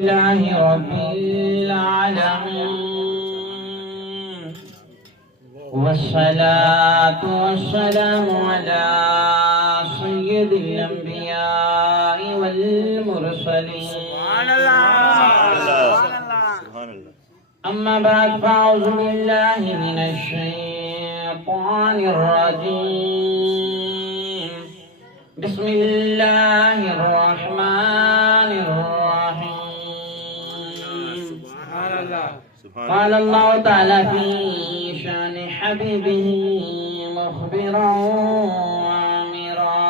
لله رب العالمين والصلاة والسلام على سيد الأنبياء والمرسلين سبحان الله أما بعد فأعوذ بالله من الشيطان الرجيم بسم الله الرحمن الرحيم قال الله تعالى في شان حبيبه مخبرا وامرا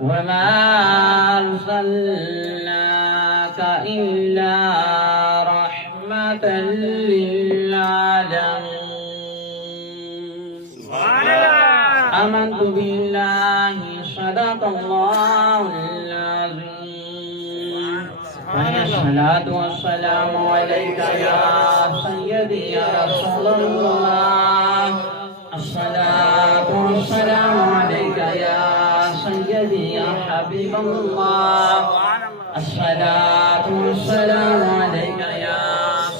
وما أرسلناك إلا رحمة للعالمين آمنت بالله صدق الله العظيم وهي الصلاة والسلام عليك يا سيدي يا رسول الله الصلاة والسلام عليك يا سيدي يا حبيب الله الصلاة والسلام عليك يا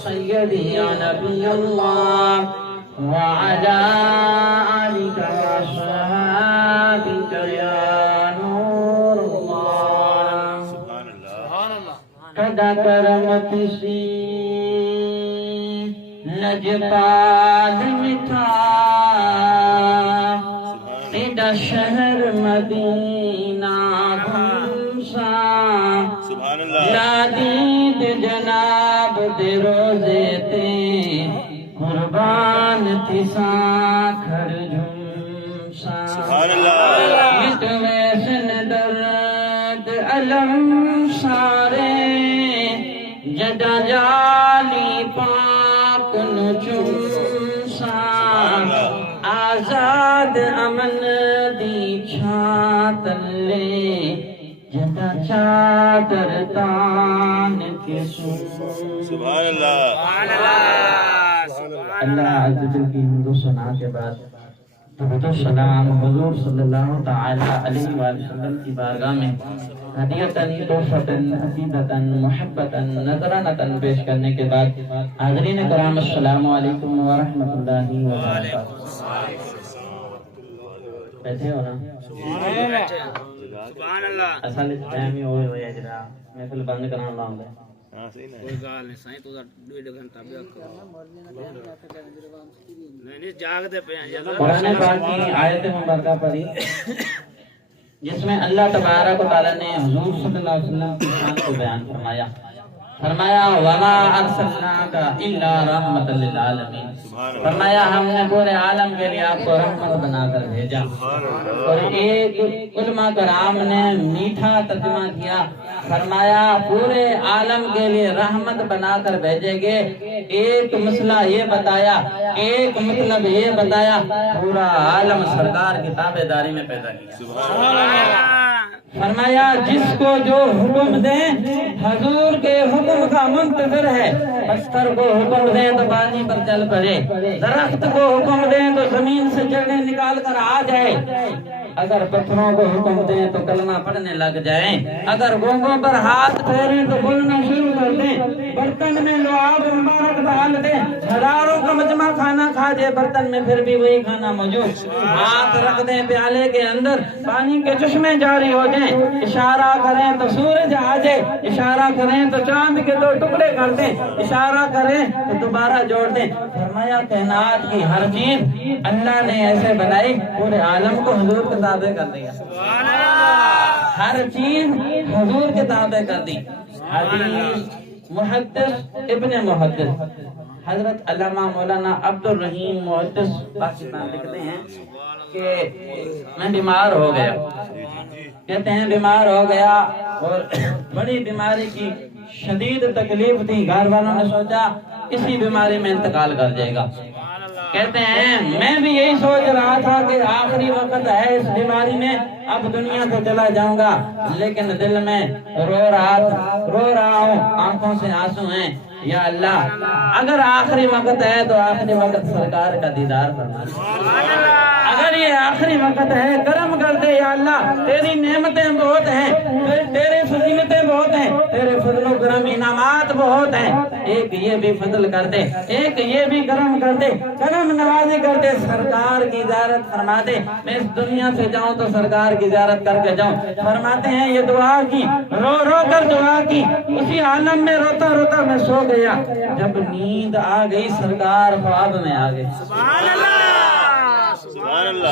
سيدي يا نبي الله وعلى آلك وصحابك يا نور الله قدا کرمت سی نجباد مٹھا ایڈا شہر مدینہ گھمسا لادید جناب دے روزے تے قربان تیساں کھڑ جھمسا مٹوے سن درد علم سارے جدا جالی پاک نچمسا آزاد امن دی چھاتلے جدا چادر تان کے سبحان اللہ اللہ عز و جل کی حمد و ثنا کے بعد درود و سلام حضور صلی اللہ تعالی علیہ وآلہ وسلم کی بارگاہ میں ہدیتاً تحفتاً عقیدتاً محبتاً نذرانتاً پیش کرنے کے بعد حاضرین کرام السلام علیکم ورحمۃ اللہ وبرکاتہ۔ بیٹھے ہو نا؟ سبحان اللہ اصل ٹائم ہی ہوئے ہوئے جرا محفل بند کرنا لاؤں گا۔ کوئی گال نہیں سائیں تو ڈیڑھ گھنٹہ بیک نہیں جاگ دے پہ ہیں قرآن پاک کی آیت مبارکہ پڑھی جس میں اللہ تبارک و تعالی نے حضور صلی اللہ علیہ وسلم کی شان کو بیان فرمایا وما ارسلناک الا رحمت للعالمین، فرمایا ہم نے پورے عالم کے لیے آپ کو رحمت بنا کر بھیجا۔ اور ایک علماء کرام نے میٹھا ترجمہ کیا، فرمایا پورے عالم کے لیے رحمت بنا کر بھیجے گے، ایک مسئلہ یہ بتایا، ایک مطلب یہ بتایا، پورا عالم سرکار کی تابعداری میں پیدا کیا۔ فرمایا جس کو جو حکم دیں حضور کے حکم کا منتظر ہے، پتھر کو حکم دیں تو پانی پر چل پڑے، درخت کو حکم دیں تو زمین سے جڑیں نکال کر آ جائے، اگر پتھروں کو حکم دیں تو کلمہ پڑھنے لگ جائیں، اگر گونگوں پر ہاتھ پھیریں تو بولنا شروع کر دیں، برتن میں لعاب مبارک ڈال دیں، ہزاروں کا مجمع کھانا کھا جائے برتن میں پھر بھی وہی کھانا موجود، ہاتھ رکھ دیں پیالے کے اندر پانی کے چشمے جاری ہو جائیں، اشارہ کریں تو سورج آ جائے، اشارہ کریں تو چاند کے دو ٹکڑے کر دیں، اشارہ کریں تو دوبارہ جوڑ دیں۔ فرمایا کائنات کی ہر چیز اللہ نے ایسے بنائی، پورے عالم کو حضور کے تابع کر دیا، ہر چیز حضور کے تابع کر دی۔ حدیث محدث ابن محدث حضرت علامہ مولانا عبد الرحیم محدث پاکستان لکھتے ہیں کہ میں بیمار ہو گیا، کہتے ہیں بیمار ہو گیا اور بڑی بیماری کی شدید تکلیف تھی، گھر والوں نے سوچا اسی بیماری میں انتقال کر جائے گا۔ کہتے ہیں میں بھی یہی سوچ رہا تھا کہ آخری وقت ہے اس بیماری میں، اب دنیا سے چلا جاؤں گا، لیکن دل میں رو رہا ہوں، آنکھوں سے آنسو ہیں، یا اللہ اگر آخری وقت ہے تو آخری وقت سرکار کا دیدار فرما دے، اگر یہ آخری وقت ہے کرم کر دے یا اللہ، تیری نعمتیں بہت ہیں، تیرے فضیلتیں بہت ہیں، تیرے فضل و کرم انعامات بہت ہیں، ایک یہ بھی فضل کر دے، ایک یہ بھی کرم کر دے، کرم نوازی کر دے، سرکار کی زیارت فرما دے، میں اس دنیا سے جاؤں تو سرکار کی زیارت کر کے جاؤں۔ فرماتے ہیں یہ دعا کی، رو رو کر دعا کی، اسی عالم میں روتا روتا میں سو گیا، جب نیند آ گئی سرکار خواب میں آ گئے،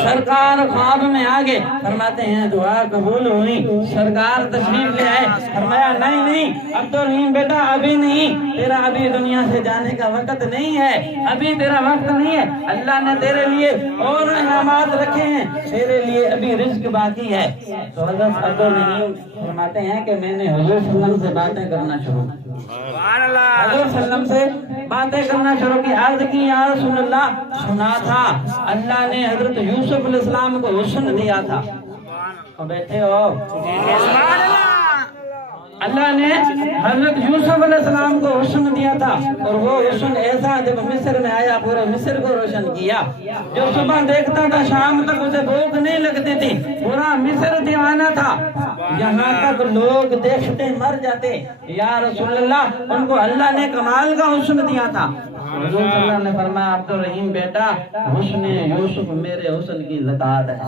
سرکار خواب میں آگے۔ فرماتے ہیں دعا قبول ہوئی، سرکار تشریف لے آئے، فرمایا نہیں نہیں عبدالرحیم بیٹا ابھی نہیں، تیرا ابھی دنیا سے جانے کا وقت نہیں ہے، ابھی تیرا وقت نہیں ہے، اللہ نے تیرے لیے اور انعامات رکھے ہیں، تیرے لیے ابھی رزق باقی ہے۔ تو حضرت عبدالرحیم فرماتے ہیں کہ میں نے حضور صلی اللہ علیہ وسلم سے باتیں کرنا شروع کی، حضور صلی اللہ علیہ وسلم سے باتیں کرنا شروع کی، عرض کی یا رسول اللہ، سنا تھا اللہ نے حضرت یوسف علیہ السلام کو حسن دیا تھا، بیٹھے ہو، اللہ نے حضرت یوسف علیہ السلام کو حسن دیا تھا، اور وہ حسن ایسا جب مصر میں آیا پورے مصر کو روشن کیا، جو صبح دیکھتا تھا شام تک اسے بھوک نہیں لگتی تھی، پورا مصر دیوانہ تھا، یہاں تک لوگ دیکھتے مر جاتے، یا رسول اللہ ان کو اللہ نے کمال کا حسن دیا تھا۔ حضور صلی اللہ علیہ وسلم نے فرمایا عبدالرحیم بیٹا حسن یوسف میرے حسن کی زکات ہے،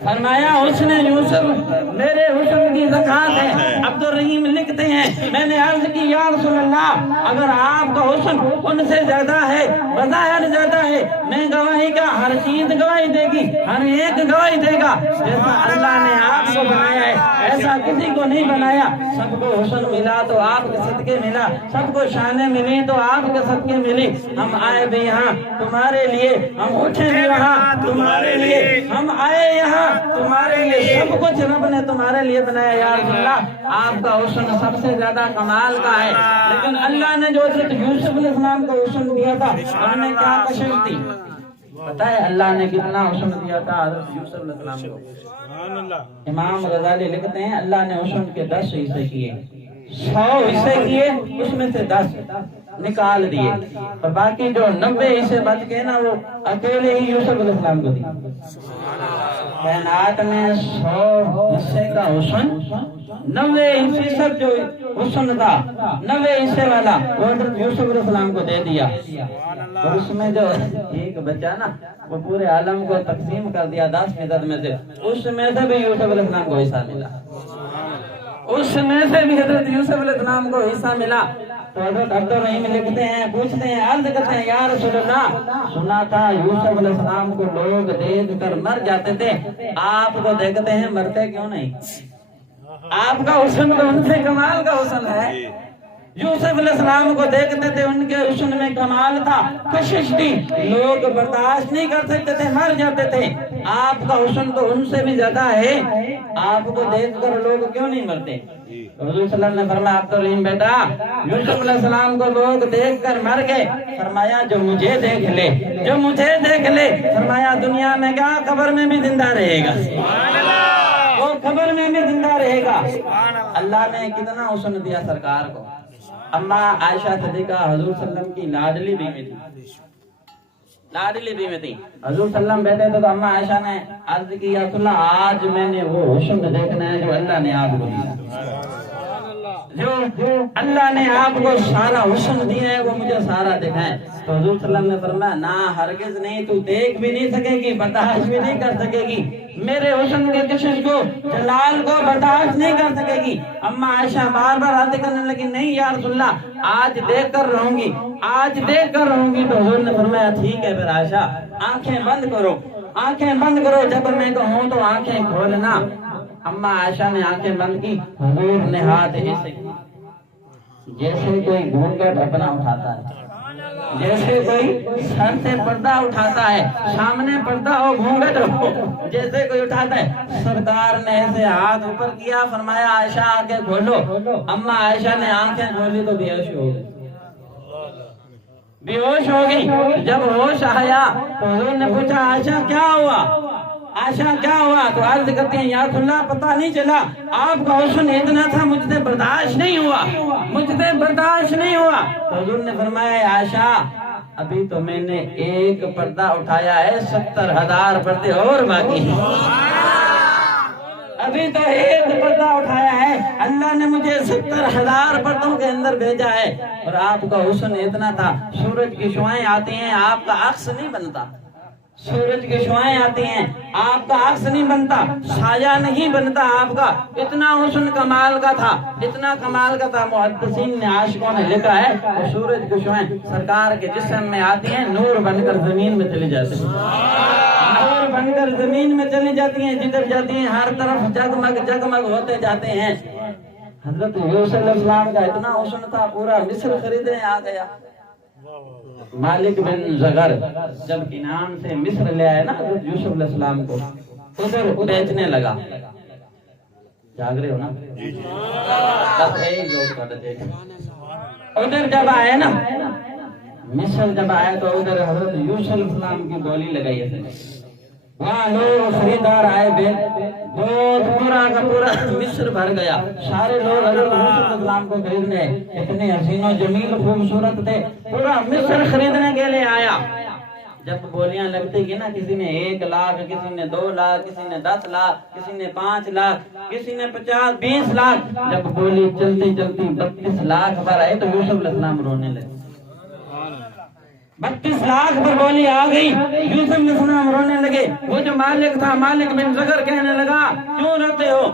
فرمایا حسن یوسف میرے حسن کی زکات ہے۔ عبدالرحیم لکھتے ہیں میں نے عرض کی یا رسول اللہ اگر آپ کا حسن ان سے زیادہ ہے، بظاہر زیادہ ہے، میں گواہی کا ہر چیز گواہی دے گی، ہر ایک گواہی دے گا، جیسا اللہ نے آپ کو بنایا ہے ایسا کسی کو نہیں بنایا، سب کو حسن ملا تو آپ کے صدقے ملا، سب کو شانیں ملی تو آپ کے صدقے ملی، ہم آئے بھی یہاں تمہارے لیے، ہم اٹھے بھی یہاں تمہارے لیے، ہم آئے یہاں تمہارے لیے، سب کچھ رب نے تمہارے لیے بنایا یا رسول اللہ، آپ کا حسن سب سے زیادہ کمال کا ہے۔ لیکن اللہ نے جو حضرت یوسف علیہ السلام کو حسن دیا تھا انہوں نے کیا کشش تھی، پتہ ہے اللہ نے کتنا حسن دیا تھا حضرت یوسف علیہ السلام کو؟ امام غزالی لکھتے ہیں اللہ نے حسن کے 10 حصے کیے، 100 حصے کیے، اس میں سے 10 نکال دیے، اور باقی جو 90 حصے بچ گئے نا وہ اکیلے ہی یوسف علیہ السلام کو دیے۔ کائنات میں 100 حصے کا حسن، 90% جو حسن تھا 90 حصے والا وہ حضرت یوسف علیہ السلام کو دے دیا، اور اس میں جو ایک بچہ نا وہ پورے عالم کو تقسیم کر دیا 10% میں سے، اس میں سے بھی یوسف علیہ السلام کو حصہ ملا، اس میں سے بھی حضرت یوسف علیہ السلام کو حصہ ملا۔ تو حضرت عبدالرحیم لکھتے ہیں پوچھتے ہیں عرض کرتے ہیں یا رسول اللہ سنا تھا یوسف علیہ السلام کو لوگ دیکھ کر مر جاتے تھے، آپ کو دیکھتے ہیں مرتے کیوں نہیں؟ آپ کا حسن تو ان سے کمال کا حسن ہے، یوسف علیہ السلام کو دیکھتے تھے ان کے حسن میں کمال تھا، کشش تھی، لوگ برداشت نہیں کر سکتے تھے مر جاتے تھے، آپ کا حسن تو ان سے بھی زیادہ ہے، آپ کو دیکھ کر لوگ کیوں نہیں مرتے؟ حضور صلی اللہ علیہ وسلم نے فرمایا عبدالرحیم بیٹا یوسف علیہ السلام کو لوگ دیکھ کر مر گئے، فرمایا جو مجھے دیکھ لے، جو مجھے دیکھ لے، فرمایا دنیا میں کیا قبر میں بھی زندہ رہے گا، وہ قبر میں بھی زندہ رہے گا۔ اللہ نے کتنا حسن دیا سرکار کو۔ اما عائشہ صدیقہ حضور صلی اللہ علیہ وسلم کی لاڈلی بیوی تھی، لاڈلی بیوی تھی، حضور صلی اللہ علیہ وسلم بیٹھے تھے تو اما عائشہ نے عرض کی یا رسول اللہ آج میں نے وہ حسن دیکھنا ہے جو اللہ نے آپ کو دیا، جو اللہ نے آپ کو سارا حسن دیا ہے وہ مجھے سارا دکھائے۔ تو حضور صلی اللہ علیہ وسلم نے فرمایا نہ ہرگز نہیں، تو دیکھ بھی نہیں سکے گی، برداشت بھی نہیں کر سکے گی، میرے حسن کے کشش کو جلال کو برداشت نہیں کر سکے گی۔ اما عائشہ بار بار عرض کرنے لگی نہیں یا رسول اللہ آج دیکھ کر رہوں گی، آج دیکھ کر رہوں گی۔ تو حضور نے فرمایا ٹھیک ہے پھر عائشہ آنکھیں بند کرو، آنکھیں بند کرو، جب میں کہوں تو آنکھیں کھولنا۔ اما عائشہ نے آنکھیں بند کی، حضور نے ہاتھ ایسے جیسے کوئی گھونگھٹ اپنا اٹھاتا ہے، جیسے کوئی سر سے پردہ اٹھاتا ہے، سامنے پردہ ہو گھونگھٹ ہو، جیسے کوئی اٹھاتا ہے، سرکار نے ایسے ہاتھ اوپر کیا، فرمایا عائشہ آنکھیں کھولو۔ اما عائشہ نے آنکھیں کھولی تو بے ہوش ہو گئی، بے ہوش ہو گئی۔ جب ہوش آیا تو حضور نے پوچھا عائشہ کیا ہوا، عائشہ کیا ہوا؟ تو عرض کرتے ہیں یا رسول اللہ پتہ نہیں چلا، آپ کا حسن اتنا تھا مجھ سے برداشت نہیں ہوا، مجھ سے برداشت نہیں ہوا۔ تو حضور نے فرمایا عائشہ ابھی تو میں نے ایک پردہ اٹھایا ہے، 70,000 پردے اور باقی ہیں۔ ابھی تو ایک پردہ اٹھایا ہے، اللہ نے مجھے 70,000 پردوں کے اندر بھیجا ہے۔ اور آپ کا حسن اتنا تھا، سورج کی شعائیں آتی ہیں، آپ کا عکس نہیں بنتا۔ سورج کی شعائیں آتی ہیں، آپ کا عکس نہیں بنتا، سایہ نہیں بنتا آپ کا۔ اتنا حسن کمال کا تھا، اتنا کمال کا تھا۔ محدثین نے، عاشقوں نے لکھا ہے کہ سورج کی شعائیں سرکار کے جسم میں آتی ہیں، نور بن کر زمین میں چلی جاتی ہیں، نور بن کر زمین میں چلی جاتی ہیں، جدھر جاتی ہیں ہر طرف جگمگ جگمگ ہوتے جاتے ہیں۔ حضرت یوسف علیہ السلام کا اتنا حسن تھا، پورا مصر خریدنے آ گیا۔ مالک بن زغر جب کنعان سے مصر لے آئے نا حضرت یوسف علیہ السلام کو، ادھر بیچنے لگا۔ جاگ رہے ہو نا؟ ادھر جب آئے نا مصر جب آئے تو ادھر حضرت یوسف علیہ السلام کی بولی لگائی تھی، وہاں لوگ خریدار آئے، بہت پورا کا پورا مصر بھر گیا، سارے لوگ حضرت یوسف علیہ السلام کو خریدنے، اتنے حسین و جمیل خوبصورت تھے، پورا مصر خریدنے کے لیے آیا۔ جب بولیاں لگتی کہ نا، کسی نے 1 لاکھ، کسی نے 2 لاکھ، کسی نے 10 لاکھ، کسی نے 5 لاکھ، کسی نے 50 20 لاکھ، جب بولی چلتی چلتی 32 لاکھ پر آئے تو یوسف علیہ السلام رونے لگے۔ 32 لاکھ پر بولی آ گئی، یوسف علیہ السلام رونے لگے۔ وہ جو مالک تھا، مالک بن زغر، کہنے لگا کیوں روتے ہو؟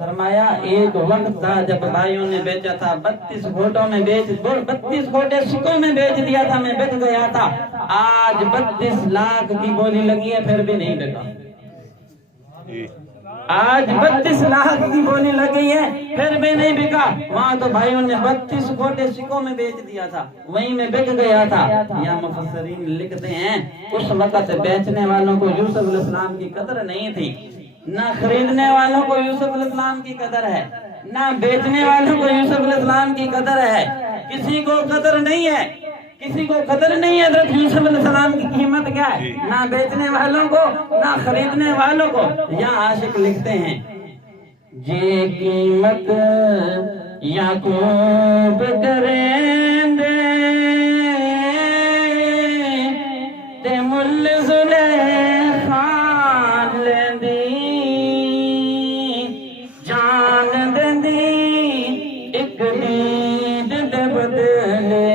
فرمایا ایک وقت تھا جب بھائیوں نے بیچا تھا، 32 گھوٹوں میں 32 گھوٹے سکوں میں بیچ دیا تھا، میں بک گیا تھا۔ آج 32 لاکھ کی بولی لگی ہے، پھر بھی نہیں بکا۔ آج 32 لاکھ کی بولی لگ گئی ہے، پھر بھی نہیں بکا۔ وہاں تو بھائیوں نے 32 گھوٹے سکوں میں بیچ دیا تھا، وہیں میں بک گیا تھا۔ یا مفسرین لکھتے ہیں اس وقت بیچنے والوں کو یوسف علیہ السلام کی قدر نہیں تھی، نہ خریدنے والوں کو یوسف علیہ السلام کی قدر ہے، نہ بیچنے والوں کو یوسف علیہ السلام کی قدر ہے۔ کسی کو قدر نہیں ہے، کسی کو قدر نہیں ہے حضرت یوسف علیہ السلام کی قیمت کیا ہے، نہ بیچنے والوں کو نہ خریدنے والوں کو۔ یہاں عاشق لکھتے ہیں، یہ قیمت یعقوب کریں دے تے مل زلیخا لیندی جان دیندی ایک عید دے بدلے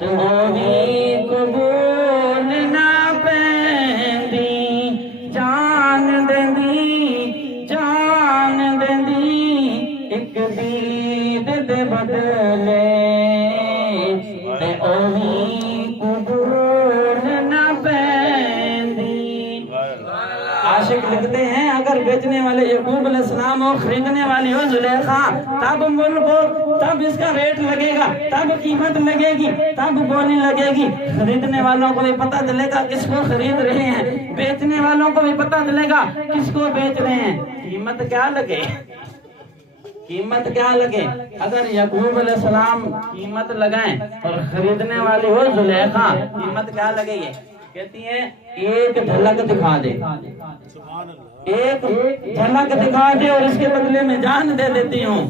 تو بھی قبول نہ پیندی جان دیندی جان دیندی ایک عید دے بدلے تے او بھی قبول نہ پیندی۔ عاشق لکھتے ہیں اگر بیچنے والے یعقوب علیہ السلام ہو، خریدنے والی ہو زلیخا، تب ملک ہو، تب اس کا ریٹ لگے گا، تب قیمت لگے گی، تب بولی لگے گی۔ خریدنے والوں کو بھی پتہ چلے گا کس کو خرید رہے ہیں، بیچنے والوں کو بھی پتہ چلے گا کس کو بیچ رہے ہیں۔ قیمت کیا لگے، قیمت کیا لگے؟ اگر یعقوب علیہ السلام قیمت لگائیں اور خریدنے والی ہو زلیخا، قیمت کیا لگے گی؟ کہتی ہے ایک جھلک دکھا دے، ایک جھلک دکھا دے اور اس کے بدلے میں جان دے دیتی ہوں،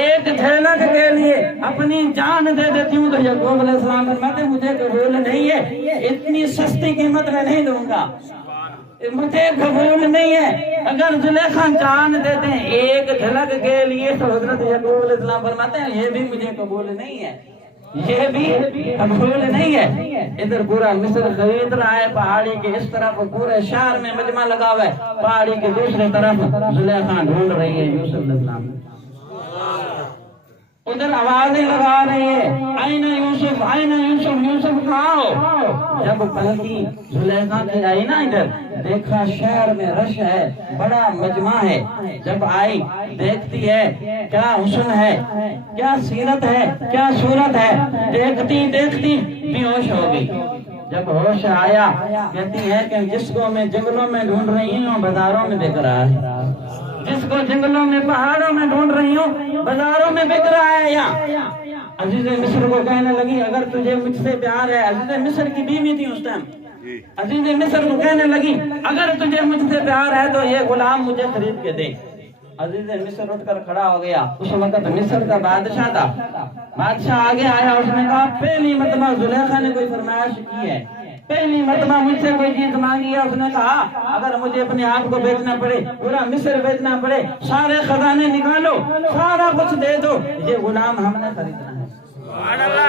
ایک جھلک کے لیے اپنی جان دے دیتی ہوں۔ تو یعقوب علیہ السلام فرماتے مجھے قبول نہیں ہے، اتنی سستی قیمت میں نہیں دوں گا، مجھے قبول نہیں ہے۔ اگر زلیخا جان دے دیں ایک جھلک کے لیے تو حضرت یعقوب علیہ السلام فرماتے ہیں یہ بھی مجھے قبول نہیں ہے، یہ بھی قبول نہیں ہے۔ ادھر پورا مصر خرید رہا ہے، پہاڑی کے اس طرف پورے شہر میں مجمع لگا ہوا ہے، پہاڑی کے دوسری طرف زلیخا ڈھونڈ رہی ہے یوسف علیہ السلام، ادھر آوازیں لگا رہی ہے آئین یوسف آئین یوسف، یوسف کہاں ہو؟ جب پلکی زلیخا کی آئی نا ادھر، دیکھا شہر میں رش ہے، بڑا مجمع ہے، جب آئی دیکھتی ہے کیا حسن ہے، کیا سیرت ہے، کیا صورت ہے، دیکھتی دیکھتی بے ہوش ہو گئی۔ جب ہوش آیا کہتی ہے کہ جس کو میں جنگلوں میں ڈھونڈ رہی ہوں بازاروں میں بک رہا ہے، جس کو جنگلوں میں پہاڑوں میں ڈھونڈ رہی ہوں بازاروں میں بک رہا ہے۔ یہاں عزیز مصر کو کہنے لگی اگر تجھے مجھ سے پیار ہے، عزیز مصر کی بیوی تھی اس ٹائم، عزیز مصر کو کہنے لگی اگر تجھے مجھ سے پیار ہے تو یہ غلام مجھے خرید کے دے، عزیز مصر اٹھ کر کھڑا ہو گیا. اس وقت مصر کا بادشاہ تھا. بادشاہ آگے آیا, اس نے کہا پہلی مرتبہ زلیخا نے کوئی فرمائش کی ہے, پہلی مرتبہ مجھ سے کوئی چیز مانگی ہے. اس نے کہا اگر مجھے اپنے آپ کو بیچنا پڑے, پورا مصر بیچنا پڑے, سارے خزانے نکالو, سارا کچھ دے دو, یہ غلام ہم نے خریدنا ہے. سبحان اللہ.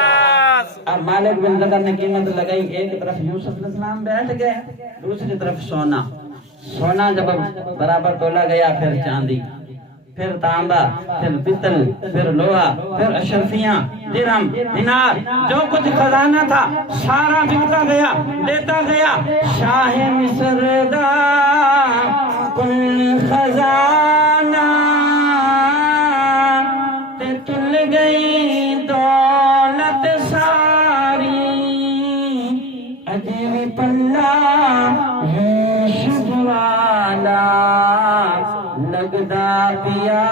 اب مالک بن زگر نے قیمت لگائی. ایک طرف یوسف علیہ السلام بیٹھ گئے, دوسری طرف سونا. سونا جب برابر تولا گیا, پھر چاندی, پھر تانبا, پھر پتل, پھر لوہا, پھر اشرفیاں, درہم, دینار, جو کچھ خزانہ تھا سارا بکتا گیا, دیتا گیا. شاہ مصر دا کل خزانہ تے تل گئی دولت ساری, اجے بھی پلہ یوسف والا لگدا پیا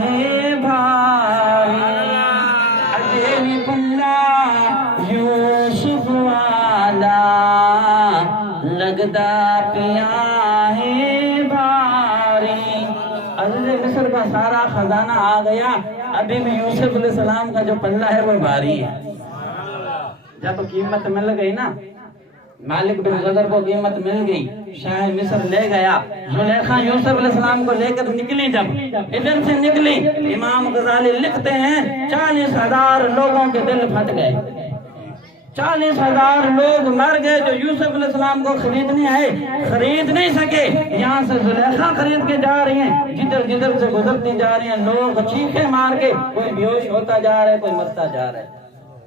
ہے بھاری. اجے بھی پلہ یوسف والا لگدا پیا ہے بھاری. عزیز مصر کا سارا خزانہ آ گیا, ابھی بھی یوسف علیہ السلام کا جو پلہ ہے وہ بھاری ہے. جب قیمت مل گئی نا, مالک بن زگر کو قیمت مل گئی, شاہ مصر لے گیا. زلیخا یوسف علیہ السلام کو لے کر نکلی, جب ادھر سے نکلی, امام غزالی لکھتے ہیں 40,000 لوگوں کے دل پھٹ گئے. 40,000 لوگ مر گئے جو یوسف علیہ السلام کو خریدنے آئے, خرید نہیں سکے. یہاں سے زلیخا خرید کے جا رہی ہیں, جدھر جدھر سے گزرتی جا رہی ہیں, لوگ چیخے مار کے, کوئی بیہوش ہوتا جا رہا ہے, کوئی مرتا جا رہا ہے.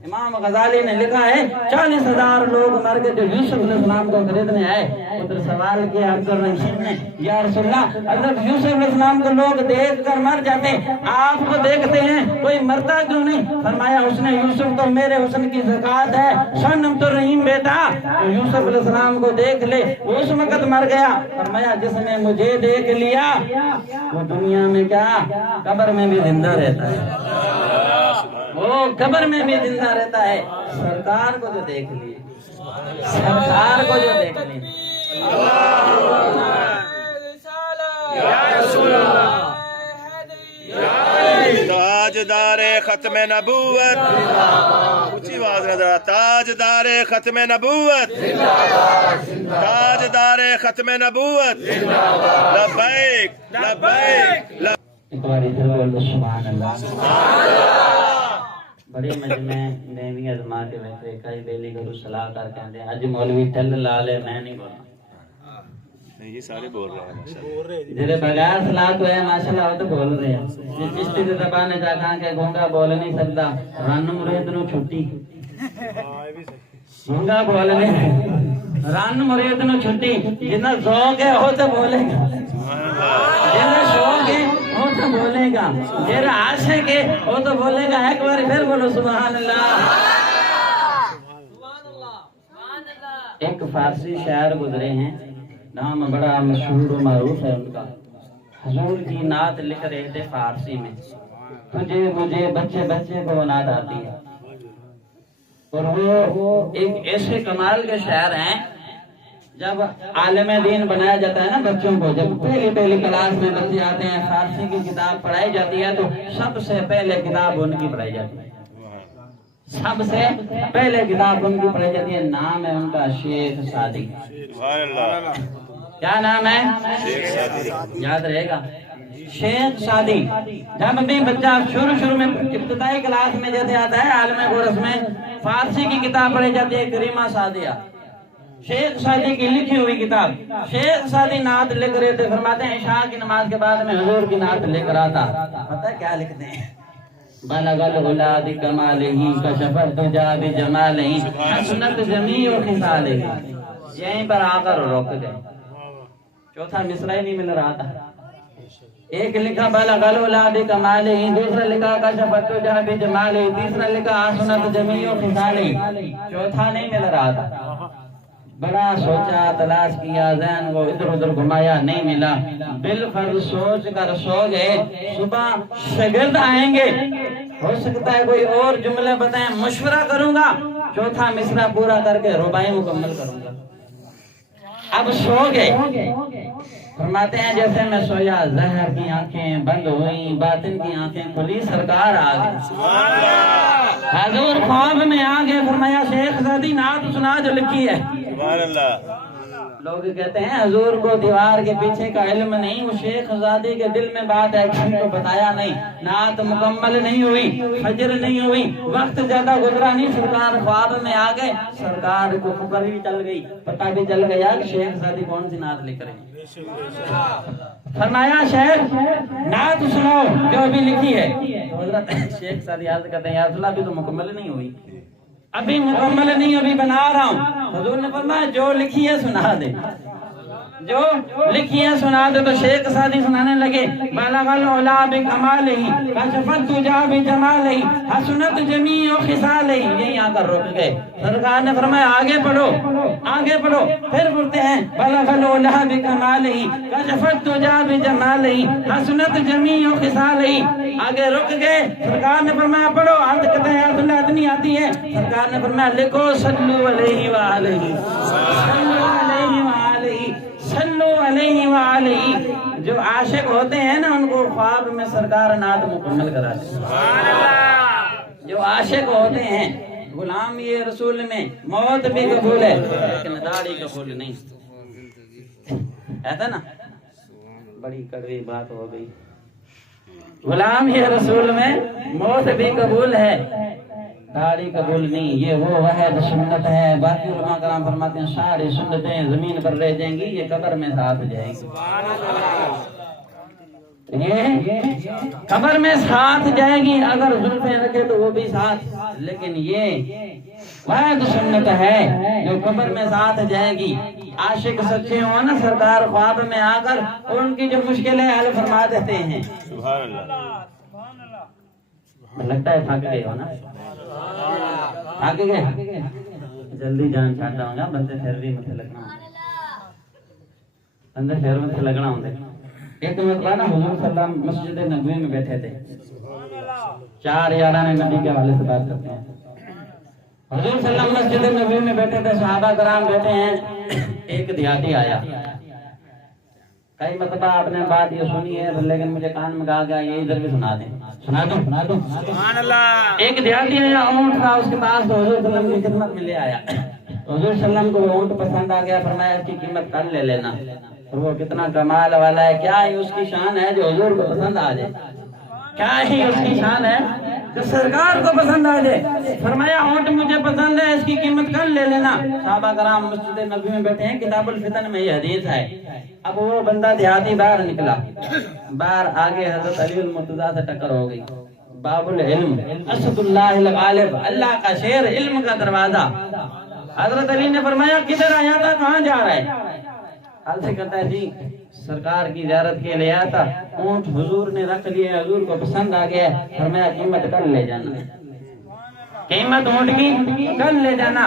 امام غزالی نے لکھا ہے 40,000 لوگ مر گئے جو یوسف علیہ السلام کو خریدنے آئے. ادھر سوال کیا عبد الرحیم نے, یا رسول اللہ, حضرت یوسف علیہ السلام کو لوگ دیکھ کر مر جاتے ہیں, آپ کو دیکھتے ہیں کوئی مرتا کیوں نہیں؟ فرمایا حسن یوسف تو میرے حسن کی زکات ہے. سن عبد الرحیم بیٹا, یوسف علیہ السلام کو دیکھ لے, اس وقت مر گیا. فرمایا جس نے مجھے دیکھ لیا وہ دنیا میں کیا, قبر میں بھی زندہ رہتا ہے, وہ قبر میں بھی زندہ رہتا ہے. سرکار کو جو دیکھ لیے, سرکار کو جو دیکھ لیے. تاجدار ختم نبوت, اونچی آواز میں ذرا, تاجدار ختم نبوت, تاجدار ختم نبوت, لبیک لبیک. ایک باری پھر بول دو سبحان اللہ. بڑی مجمع نیوی ازما کے بیٹھے کئی بیلی گرو صلاح کر کے آندے, اج مولوی ٹل لالے میں نہیں بولنا. نہیں یہ سارے بول رہے ہیں, جیرے بغیر صلاح تو ہے ماشاءاللہ وہ تو بول رہے ہیں. جس چشتی کی زبان جا کہاں کہ گونگا بول نہیں سکتا, رن مرید نو چھٹی, گونگا بول نہیں, رن مرید نو چھٹی. جتنا ذوق ہے وہ تو بولے گا, جتنا شوق ہے وہ تو بولے گا, جیرا عاشق ہے وہ تو بولے گا. ایک بار پھر بولو سبحان اللہ. ایک فارسی شاعر گزرے ہیں, نام بڑا مشہور و معروف ہے ان کا. حضور کی نعت لکھ رہے تھے فارسی میں, تجھے مجھے بچے بچے کو نعت آتی ہے. اور وہ ایک ایسے کمال کے شاعر ہیں, جب عالم دین بنایا جاتا ہے نا بچوں کو, جب پہلی کلاس میں بچے آتے ہیں, فارسی کی کتاب پڑھائی جاتی ہے تو سب سے پہلے کتاب ان کی پڑھائی جاتی ہے. سب سے پہلے کتاب ان کی پڑھائی جاتی ہے. نام ہے ان کا شیخ سعدی. سبحان اللہ. کیا نام ہے؟ یاد رہے گا, شیخ سعدی. جب بھی بچہ شروع میں ابتدائی کلاس میں جیسے آتا ہے عالم غرض میں, فارسی کی کتاب پڑھی جاتی ہے کریمہ سعدیہ, شیخ سعدی کی لکھی ہوئی کتاب. شیخ سعدی نعت لکھ رہے تھے, فرماتے ہیں عشاء کی نماز کے بعد میں حضور کی نعت لکھ رہا تھا. پتہ کیا لکھتے ہیں؟ بلغ العلا بکمالہ کشف الدجا بجمالہ حسنت جمیع خصالہ. یہیں پر آ کر رک گئے, چوتھا مصرع ہی نہیں مل رہا تھا. ایک لکھا بلغ العلا بکمالہ, دوسرا لکھا کشف الدجا بجمالہ, تیسرا لکھا حسنت جمیع خصالہ, چوتھا نہیں مل رہا تھا. بڑا سوچا, تلاش کیا, ذہن کو ادھر ادھر گھمایا, نہیں ملا. بالفرض سوچ کر سو گئے. صبح شاگرد آئیں گے, ہو سکتا ہے کوئی اور جملے بتائیں, مشورہ کروں گا, چوتھا مصرع پورا کر کے رباعی مکمل کروں گا. اب سو گئے. فرماتے ہیں جیسے میں سویا ظاہر کی آنکھیں بند ہوئی باطن کی آنکھیں کھلی سرکار آ گئی حضور خواب میں آ گئے فرمایا شیخ زادی نعت سنا جو لکھی ہے سبحان اللہ لوگ کہتے ہیں حضور کو دیوار کے پیچھے کا علم نہیں وہ شیخ زادی کے دل میں بات ہے کسی کو بتایا نہیں نعت مکمل نہیں ہوئی فجر نہیں ہوئی وقت زیادہ گزرا نہیں سرکار خواب میں آ گئے سرکار کو خبر بھی چل گئی پتہ بھی چل گیا کہ شیخ زادی کون سی نعت لکھ رہے ہیں فرمایا شیخ نعت سنو جو ابھی لکھی ہے تو حضرت شیخ زادی عرض کرتے ہیں یا رسول اللہ ابھی تو مکمل نہیں ہوئی ابھی مکمل نہیں ابھی بنا رہا ہوں حضور نے فرمایا جو لکھی ہے سنا دے جو لکھی ہے سنا دے تو شیخ زادی سنانے لگے بلغ العلا بکمالہ کشفت تجا بجمالہ حسنت جمیع خصالہ یہیں آ کر رک گئے سرکار نے فرمایا آگے پڑھو پھر پڑھتے ہیں بلغ العلا بکمالہ کشفت تجا بجمالہ حسنت جمیع خصالہ آگے رک گئے سرکار نے فرمایا پڑھو عرض کرتے ہیں رسول اللہ اتنی آتی ہے سرکار نے فرمایا لکھو صلو علیہ وآلہ صلو علیہ وآلہ جو عاشق ہوتے ہیں نا ان کو خواب میں سرکار نعت مکمل کراتے ہیں جو عاشق ہوتے ہیں غلام یہ رسول میں موت بھی قبول ہے لیکن داڑھی قبول نہیں ایسا نا بڑی کڑوی بات ہو گئی غلام یہ رسول میں موت بھی قبول ہے داڑھی قبول نہیں یہ وہ واحد سنت ہے باقی علماء کرام فرماتے ہیں ساری سنتیں زمین پر رہ جائیں گی یہ قبر میں ساتھ جائیں گی یہ قبر میں ساتھ جائے گی اگر زلفیں رکھے تو وہ بھی ساتھ لیکن یہ واحد سنت ہے جو قبر میں ساتھ جائے گی عاشق سچے ہوں نا سرکار خواب میں آ کر ان کی جو مشکلیں حل فرما دیتے ہیں سبحان اللہ لگتا ہے تھک گئے ہو نا تھک گئے جلدی جان چھاڑتا ہوں گا بندے پھر بھی مت لگنا بندے پھر مت لگنا ہوتے ایک مرتبہ نا حضور صلی اللہ علیہ وسلم مسجد نبوی میں بیٹھے تھے 4 یاران نبی کے حوالے سے بات کرتے ہیں حضور صلی اللہ علیہ وسلم مسجد نبوی میں بیٹھے تھے صحابہ کرام بیٹھے ہیں ایک دیہاتی آیا کئی مرتبہ آپ نے بات یہ سنی ہے لیکن مجھے کان میں کہا گیا یہ ادھر بھی سنا دوں سبحان اللہ ایک دیہاتی آیا اونٹ تھا اس کے پاس تو حضور صلی اللہ علیہ وسلم کی خدمت میں لے آیا حضور صلی اللہ علیہ وسلم کو وہ اونٹ پسند آ گیا فرمایا اس کی قیمت کل لے لینا اور وہ کتنا کمال والا ہے کیا ہی اس کی شان ہے جو حضور کو پسند آ جائے کیا ہی اس کی شان ہے جو سرکار کو پسند آ جائے فرمایا اونٹ مجھے پسند ہے اس کی قیمت کل لے لینا صحابہ کرام مسجد نبوی میں بیٹھے ہیں کتاب الفتن میں یہ حدیث ہے اب وہ بندہ دیہاتی باہر نکلا باہر آگے حضرت علی المرتضیٰ سے ٹکر ہو گئی باب العلم اسد اللہ الغالب اللہ کا شیر علم کا دروازہ حضرت علی نے فرمایا کدھر آیا تھا کہاں جا رہا ہے حال سے کہتا ہے جی سرکار کی زیارت کے لیے آیا تھا اونٹ حضور نے رکھ لیے حضور کو پسند آ گیا فرمایا قیمت کل لے جانا قیمت اونٹ کی کل لے جانا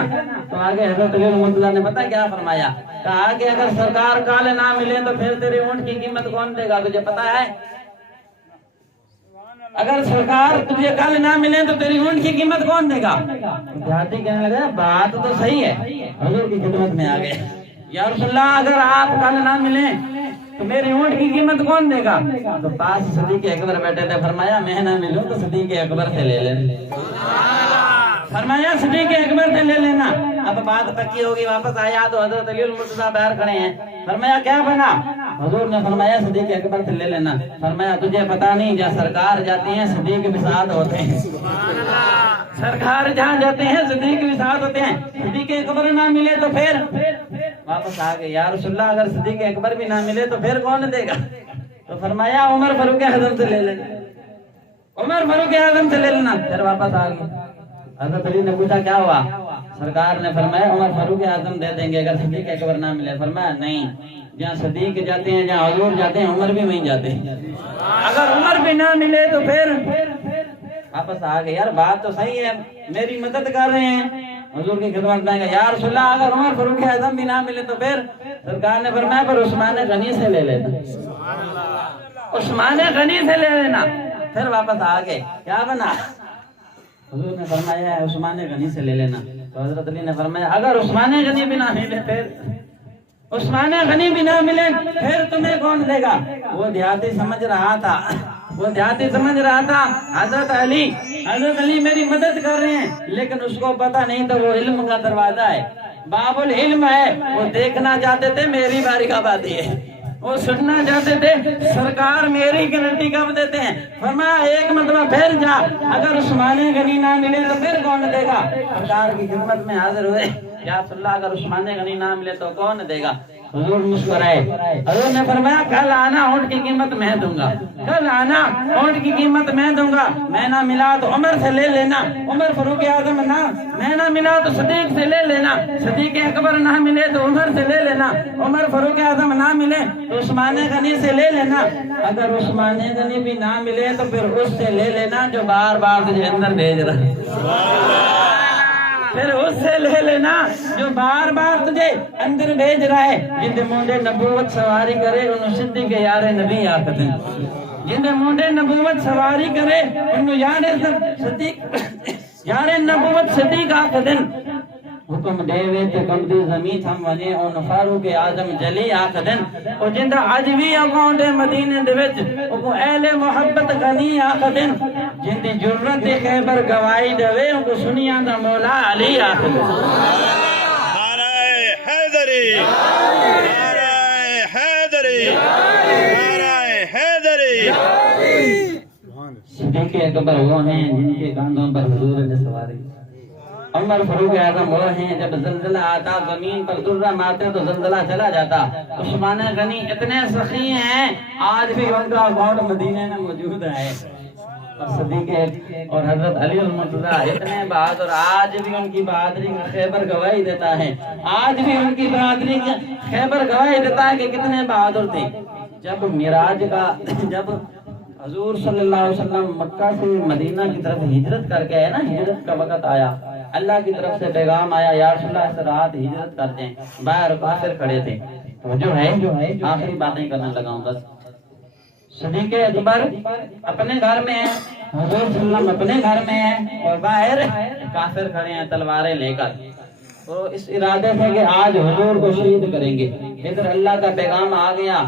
تو آگے حضرت علی المرتضیٰ نے پتا کیا فرمایا کہا کہ اگر سرکار کال نہ ملے تو پھر تیرے اونٹ کی قیمت کون دے گا تجھے پتا ہے اگر سرکار تجھے کل نہ ملے تو تیری اونٹ کی قیمت کون دے گا دیہاتی کہنے لگا بات تو صحیح ہے حضور کی خدمت میں آ گئے یا رسول اللہ اگر آپ کل نہ ملیں تو میری اونٹ کی قیمت کون دے گا تو پاس صدیق اکبر بیٹھے تھے فرمایا میں نہ ملوں تو صدیق اکبر سے لے لینا فرمایا صدیق اکبر سے لے لینا اب بات پکی ہوگی واپس آیا تو حضرت علی المرتضیٰ باہر کھڑے ہیں فرمایا کیا بنا حضور نے فرمایا صدیق اکبر سے لے لینا فرمایا تجھے پتا نہیں جہاں سرکار جاتے ہیں صدیق بھی ساتھ ہوتے ہیں سرکار جہاں جاتے ہیں صدیق بھی ساتھ ہوتے ہیں صدیق اکبر نہ ملے تو پھر واپس آ گئے یا رسول اللہ اگر صدیق اکبر بھی نہ ملے تو پھر کون دے گا تو فرمایا عمر فاروق اعظم سے لے لینا عمر فاروق اعظم سے لے لینا پھر واپس آ گئے حضرت علی نے پوچھا کیا ہوا سرکار نے فرمایا عمر فاروق اعظم دے دیں گے اگر صدیق اکبر نہ ملے فرمایا نہیں جہاں صدیق جاتے ہیں جہاں حضور جاتے ہیں عمر بھی وہیں جاتے ہیں اگر عمر بھی نہ ملے تو پھر واپس آ گئے یار بات تو صحیح ہے میری مدد کر رہے ہیں حضور کی خدمت میں یا رسول اللہ اگر عمر فاروق اعظم بھی نہ ملے تو پھر سرکار نے فرمایا پر عثمان غنی سے لے لینا عثمان غنی سے لے لینا پھر واپس آ گئے کیا بنا حضور نے فرمایا عثمان غنی سے لے لینا تو حضرت علی نے فرمایا اگر عثمان غنی بھی نہ ملے پھر عثمان غنی بھی نہ ملے پھر تمہیں کون دے گا؟ وہ دیہاتی سمجھ رہا تھا حضرت علی میری مدد کر رہے ہیں، لیکن اس کو پتا نہیں تھا وہ علم کا دروازہ ہے، باب العلم ہے۔ وہ دیکھنا چاہتے تھے میری باری کب آتی ہے، وہ سننا چاہتے تھے سرکار میری گارنٹی کب دیتے ہیں۔ فرمایا ایک مرتبہ پھر جا، اگر عثمان غنی نہ ملے تو پھر کون دے گا؟ سرکار کی خدمت میں حاضر ہوئے، یا رسول اللہ اگر عثمان غنی نہ ملے تو کون دے گا؟ حضور مسکرائے، حضور نے فرمایا کل آنا اونٹ کی قیمت میں دوں گا، کل آنا اونٹ کی قیمت میں دوں گا، میں نہ ملا تو عمر سے لے لینا، عمر فاروق اعظم نہ، میں نہ ملا تو صدیق سے لے لینا، صدیق اکبر نہ ملے تو عمر سے لے لینا، عمر فاروق اعظم نہ ملے تو عثمان غنی سے لے لینا، اگر عثمان غنی بھی نہ ملے تو پھر اس سے لے لینا جو بار بار تجھے اندر بھیج رہا ہے، پھر اس سے لے لینا جو بار بار تجھے اندر بھیج رہا ہے۔ جن مونڈے نبوت سواری کرے انہوں صدیق یار نبی آکھدے، جن مونڈے نبوت سواری کرے انہوں یار نبوت صدیق آکھدے۔ حکم دے وے تے کمدی زمین تھم ونے اون فاروق اعظم جلی آکھدن، او جندا اج وی اکاؤنٹ مدینے دے وچ او اہل محبت غنی آکھدن، جندی جرت خیبر گواہی دے او کو سنیاں دا مولا علی آکھدن۔ نعرہ حیدری، نعرہ حیدری، نعرہ حیدری۔ صدیق اکبر وہ ہیں جن کے کاندھوں پر حضور نے سواری، عمر فاروق اعظم وہ ہیں جب زلزلہ آتا زمین پر درہ مارتے تو زلزلہ چلا جاتا۔ عثمان غنی اتنے سخی ہیں آج بھی ان کا اکاؤنٹ مدینے میں موجود ہے، اور صدیق اور حضرت علی المرتضیٰ اتنے بہادر، آج بھی ان کی بہادری کا خیبر گواہی دیتا ہے، آج بھی ان کی بہادری کا خیبر گواہی دیتا ہے کہ کتنے بہادر تھے۔ جب معراج کا جب حضور صلی اللہ علیہ وسلم مکہ سے مدینہ کی طرف ہجرت کر کے آئے نا، ہجرت کا وقت آیا، اللہ کی طرف سے پیغام آیا یا رسول اللہ اس رات ہجرت کر دیں، باہر کافر کھڑے تھے، تو جو ہے آخری باتیں کرنے لگا ہوں بس۔ صدیق اکبر اپنے گھر میں ہیں، حضور صلی اللہ علیہ وسلم اپنے گھر میں ہیں، اور باہر کافر کھڑے ہیں تلواریں لے کر، تو اس ارادے سے کہ آج حضور کو شہید کریں گے۔ ادھر اللہ کا پیغام آ گیا،